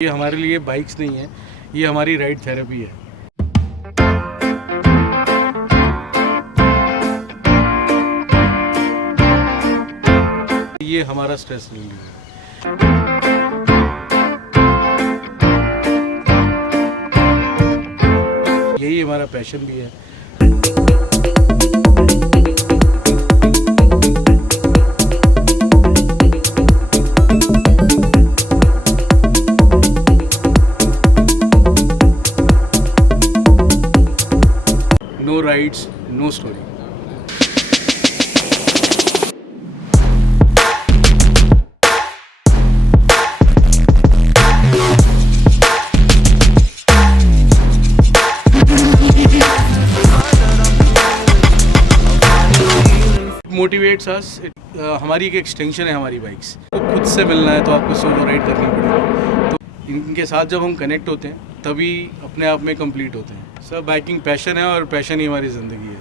ये हमारे लिए बाइक्स नहीं है, ये हमारी राइड थेरेपी है। ये हमारा स्ट्रेस रिलीव है। यही हमारा पैशन भी है। No rides, no story. Motivates us, हमारी एक एक्सटेंशन है हमारी बाइक्स। तो खुद से मिलना है तो आपको सोलो राइड करनी पड़ेगी। तो इनके साथ जब हम कनेक्ट होते हैं तभी अपने आप में कंप्लीट होते हैं। सर बाइकिंग पैशन है और पैशन ही हमारी ज़िंदगी है।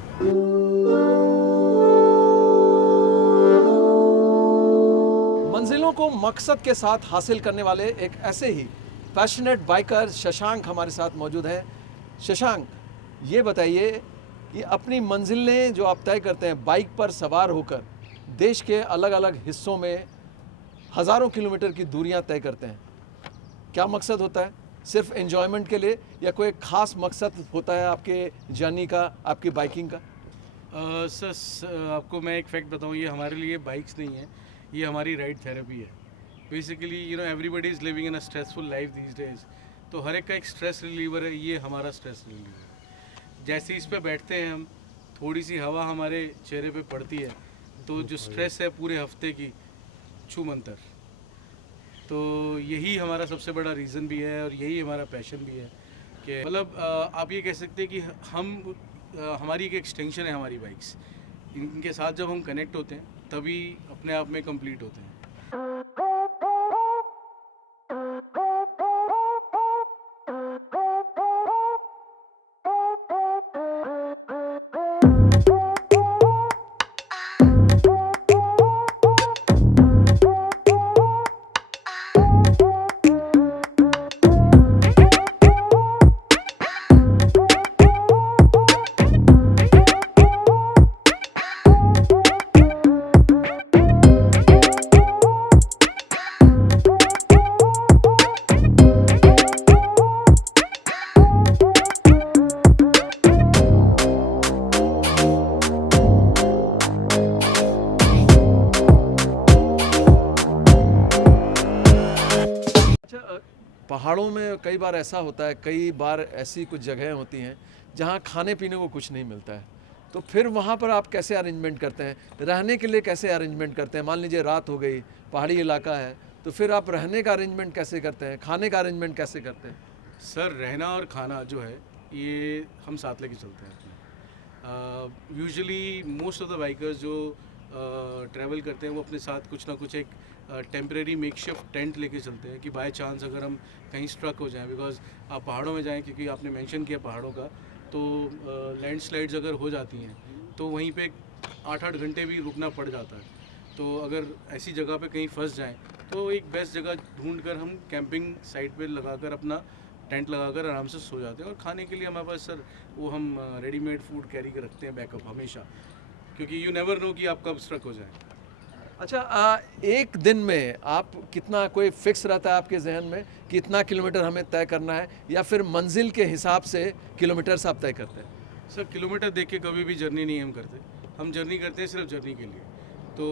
मंजिलों को मकसद के साथ हासिल करने वाले एक ऐसे ही पैशनेट बाइकर शशांक हमारे साथ मौजूद हैं। शशांक, ये बताइए कि अपनी मंजिलें जो आप तय करते हैं बाइक पर सवार होकर देश के अलग अलग हिस्सों में हज़ारों किलोमीटर की दूरियां तय करते हैं, क्या मकसद होता है? सिर्फ एंजॉयमेंट के लिए या कोई ख़ास मकसद होता है आपके जर्नी का, आपकी बाइकिंग का? सर आपको मैं एक फैक्ट बताऊं, ये हमारे लिए बाइक्स नहीं है, ये हमारी राइड थेरेपी है। Basically everybody is living in a stressful life these days. तो हर एक का एक स्ट्रेस रिलीवर है, ये हमारा स्ट्रेस रिलीवर है। जैसे इस पे बैठते हैं हम, थोड़ी सी हवा हमारे चेहरे पे पड़ती है तो जो स्ट्रेस है पूरे हफ्ते की छू मंतर। तो यही हमारा सबसे बड़ा रीज़न भी है और यही हमारा पैशन भी है कि मतलब आप ये कह सकते हैं कि हमारी एक एक्सटेंशन है हमारी बाइक्स। इनके साथ जब हम कनेक्ट होते हैं तभी अपने आप में कंप्लीट होते हैं। पहाड़ों में कई बार ऐसा होता है, कई बार ऐसी कुछ जगहें होती हैं जहाँ खाने पीने को कुछ नहीं मिलता है, तो फिर वहाँ पर आप कैसे अरेंजमेंट करते हैं? रहने के लिए कैसे अरेंजमेंट करते हैं? मान लीजिए रात हो गई, पहाड़ी इलाका है, तो फिर आप रहने का अरेंजमेंट कैसे करते हैं? खाने का अरेंजमेंट कैसे करते हैं? सर रहना और खाना जो है ये हम साथ लेके चलते हैं अपने। Usually most of the bikers जो ट्रैवल करते हैं वो अपने साथ कुछ ना कुछ एक टेम्परेरी मेकशिफ्ट टेंट लेके चलते हैं कि बाय चांस अगर हम कहीं स्ट्रक हो जाएं, बिकॉज आप पहाड़ों में जाएं, क्योंकि आपने मेंशन किया पहाड़ों का, तो लैंडस्लाइड्स अगर हो जाती हैं तो वहीं पे 8-8 घंटे भी रुकना पड़ जाता है। तो अगर ऐसी जगह पे कहीं फंस जाएं तो एक बेस्ट जगह ढूंढ कर हम कैंपिंग साइट पे लगाकर अपना टेंट लगाकर आराम से सो जाते हैं। और खाने के लिए हमारे पास सर वो हम रेडीमेड फूड कैरी कर रखते हैं बैकअप हमेशा, क्योंकि यू नेवर नो कि आप कब स्ट्रक हो जाएं। अच्छा, एक दिन में आप कितना, कोई फिक्स रहता है आपके जहन में कि इतना किलोमीटर हमें तय करना है, या फिर मंजिल के हिसाब से किलोमीटर्स आप तय करते हैं? सर किलोमीटर देख के कभी भी जर्नी नहीं हम करते, हम जर्नी करते हैं सिर्फ जर्नी के लिए। तो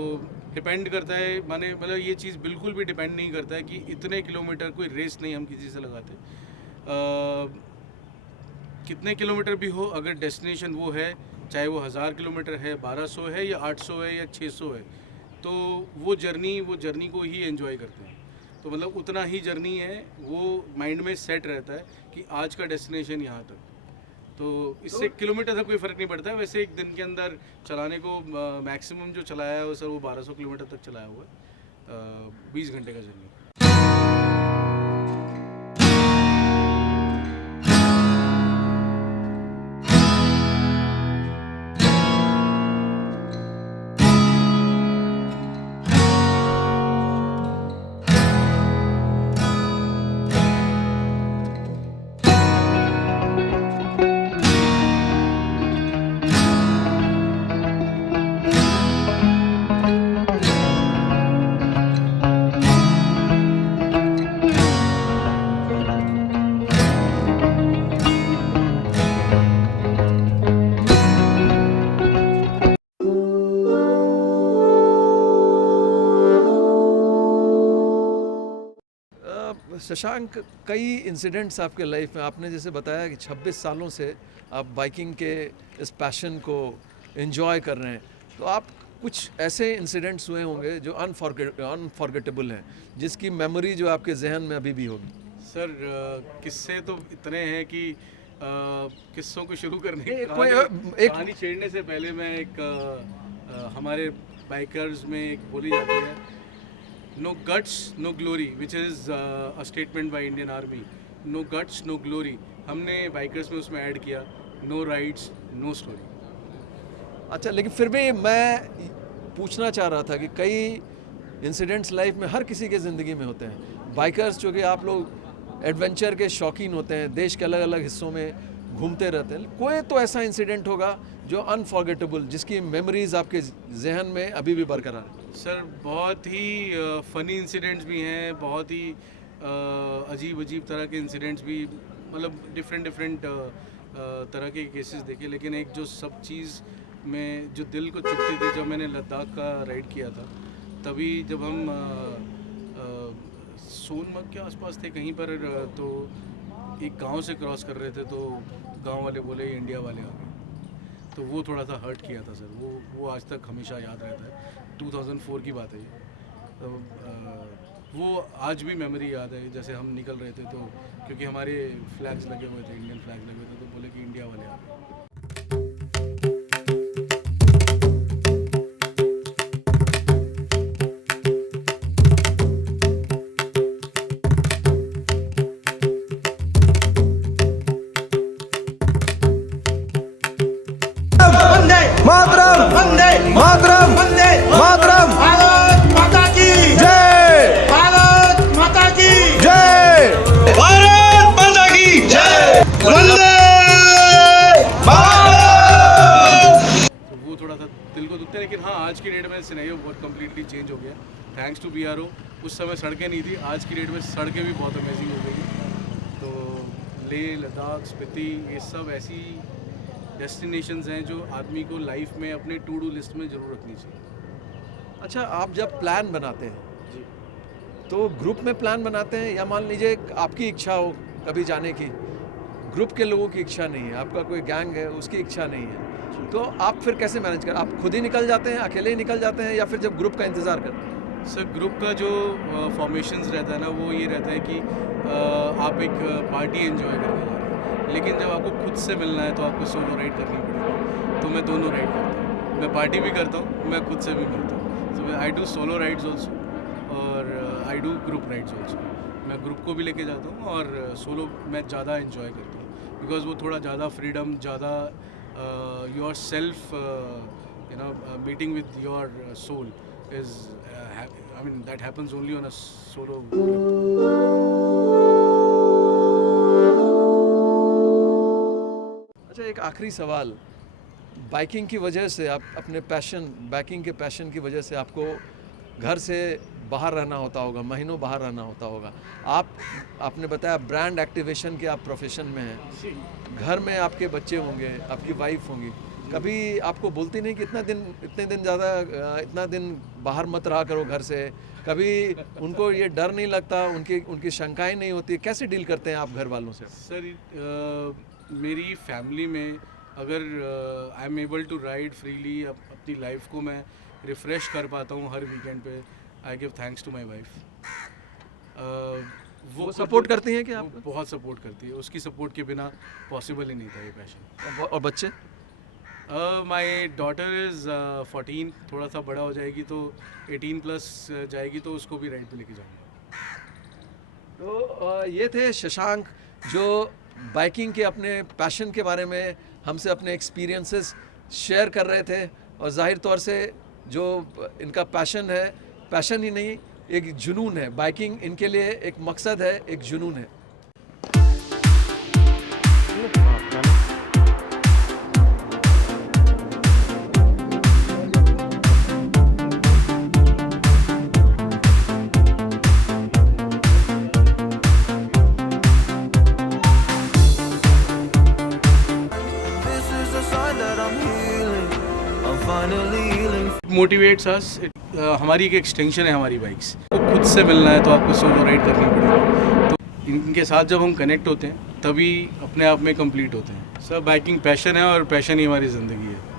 डिपेंड करता है, मतलब ये चीज़ बिल्कुल भी डिपेंड नहीं करता है कि इतने किलोमीटर, कोई रेस नहीं हम किसी से लगाते। कितने किलोमीटर भी हो, अगर डेस्टिनेशन वो है, चाहे वो 1000 किलोमीटर है, 1200 है या 800 है या 600 है, तो वो जर्नी को ही एंजॉय करते हैं। तो मतलब उतना ही जर्नी है, वो माइंड में सेट रहता है कि आज का डेस्टिनेशन यहाँ तक। तो इससे किलोमीटर से कोई फ़र्क नहीं पड़ता है। वैसे एक दिन के अंदर चलाने को मैक्सिमम जो चलाया है वो सर वो 1200 किलोमीटर तक चलाया हुआ है, 20 घंटे का जर्नी। शशांक, कई इंसिडेंट्स आपके लाइफ में, आपने जैसे बताया कि 26 सालों से आप बाइकिंग के इस पैशन को एंजॉय कर रहे हैं, तो आप कुछ ऐसे इंसिडेंट्स हुए होंगे जो अनफॉरगेटेबल हैं, जिसकी मेमोरी जो आपके जहन में अभी भी होगी। सर किस्से तो इतने हैं कि किस्सों को शुरू करने कहानी छेड़ने से पहले मैं हमारे बाइकर्स में एक बोली जाती है, no guts no glory, which is a statement by Indian army. No guts no glory, हमने बाइकर्स में उसमें ऐड किया, नो राइड्स नो स्टोरी। अच्छा, लेकिन फिर भी मैं पूछना चाह रहा था कि कई इंसिडेंट्स लाइफ में हर किसी के ज़िंदगी में होते हैं। बाइकर्स, चूँकि आप लोग एडवेंचर के शौकीन होते हैं, देश के अलग अलग हिस्सों में घूमते रहते हैं, कोई तो ऐसा इंसिडेंट होगा जो अनफॉरगेटेबल, जिसकी मेमोरीज आपके जहन में अभी भी बरकरार है। सर बहुत ही फ़नी इंसिडेंट्स भी हैं, बहुत ही अजीब अजीब तरह के इंसिडेंट्स भी, मतलब डिफरेंट तरह के केसेस देखे, लेकिन एक जो सब चीज़ में जो दिल को चुभती थी, जब मैंने लद्दाख का राइड किया था, तभी जब हम सोनमर्ग के आसपास थे कहीं पर, तो एक गांव से क्रॉस कर रहे थे, तो गांव वाले बोले इंडिया वाले आ गए, तो वो थोड़ा सा हर्ट किया था सर। वो आज तक हमेशा याद रहता है। 2004 की बात है ये, तो वो आज भी मेमोरी याद है। जैसे हम निकल रहे थे, तो क्योंकि हमारे फ्लैग्स लगे हुए थे, इंडियन फ्लैग लगे हुए थे, तो बोले कि इंडिया वाले आ गए। मातरम मातरम मातरम, भारत माता की जय, भारत माता की जय, भारत माता की जय, वंदे भारत। तो वो थोड़ा सा दिल को दुखता है, लेकिन हाँ आज की डेट में सिनेरियो बहुत कम्प्लीटली चेंज हो गया, थैंक्स टू BRO। उस समय सड़कें नहीं थी, आज की डेट में सड़कें भी बहुत अमेजिंग हो गई। तो लेह लद्दाख स्पीति, ये सब ऐसी डेस्टिनेशंस हैं जो आदमी को लाइफ में अपने टू डू लिस्ट में ज़रूर रखनी चाहिए। अच्छा, आप जब प्लान बनाते हैं जी, तो ग्रुप में प्लान बनाते हैं, या मान लीजिए आपकी इच्छा हो कभी जाने की, ग्रुप के लोगों की इच्छा नहीं है, आपका कोई गैंग है उसकी इच्छा नहीं है, तो आप फिर कैसे मैनेज कर, आप खुद ही निकल जाते हैं, अकेले ही निकल जाते हैं, या फिर जब ग्रुप का इंतज़ार करते हैं? सर ग्रुप का जो फॉर्मेशंस रहता है ना, वो ये रहता है कि आप एक पार्टी एंजॉय करने जा रहे हैं, लेकिन जब आपको खुद से मिलना है तो आपको सोलो राइड करनी पड़ेगी। तो मैं दोनों राइड करता हूँ, मैं पार्टी भी करता हूँ, मैं खुद से भी मिलता हूँ। So I do solo rides also, और I do group rides also. मैं ग्रुप को भी लेके जाता हूँ, और सोलो मैं ज़्यादा इन्जॉय करता हूँ, बिकॉज वो थोड़ा ज़्यादा फ्रीडम, ज़्यादा yourself, you know, meeting with your soul is, I mean that happens only on a solo trip. अच्छा, एक आखिरी सवाल, बाइकिंग की वजह से आप अपने पैशन, बाइकिंग के पैशन की वजह से आपको घर से बाहर रहना होता होगा, महीनों बाहर रहना होता होगा। आपने बताया ब्रांड एक्टिवेशन के आप प्रोफेशन में हैं, घर में आपके बच्चे होंगे, आपकी वाइफ होंगी, कभी आपको बोलती नहीं कि इतना दिन बाहर मत रहा करो घर से? कभी उनको ये डर नहीं लगता, उनकी शंकाएं नहीं होती? कैसे डील करते हैं आप घर वालों से? सर मेरी फैमिली में अगर I am able to ride freely, अपनी लाइफ को मैं रिफ़्रेश कर पाता हूँ हर वीकेंड पे, I give thanks to my wife. वो सपोर्ट करती हैं कि आप? बहुत सपोर्ट करती है, उसकी सपोर्ट के बिना पॉसिबल ही नहीं था ये पैशन। और बच्चे? माई डॉटर इज़ 14, थोड़ा सा बड़ा हो जाएगी तो 18+ जाएगी, तो उसको भी राइड पे लेके जाऊँगा। तो ये थे शशांक, जो बाइकिंग के अपने पैशन के बारे में हमसे अपने एक्सपीरियंसेस शेयर कर रहे थे। और जाहिर तौर से जो इनका पैशन है, पैशन ही नहीं, एक जुनून है, बाइकिंग इनके लिए एक मकसद है, एक जुनून है। मोटिवेट्स अस, हमारी एक एक्सटेंशन है हमारी बाइक्स। तो खुद से मिलना है तो आपको सोलो राइड करनी पड़ेगी। तो इनके साथ जब हम कनेक्ट होते हैं तभी अपने आप में कंप्लीट होते हैं। सब बाइकिंग पैशन है और पैशन ही हमारी ज़िंदगी है।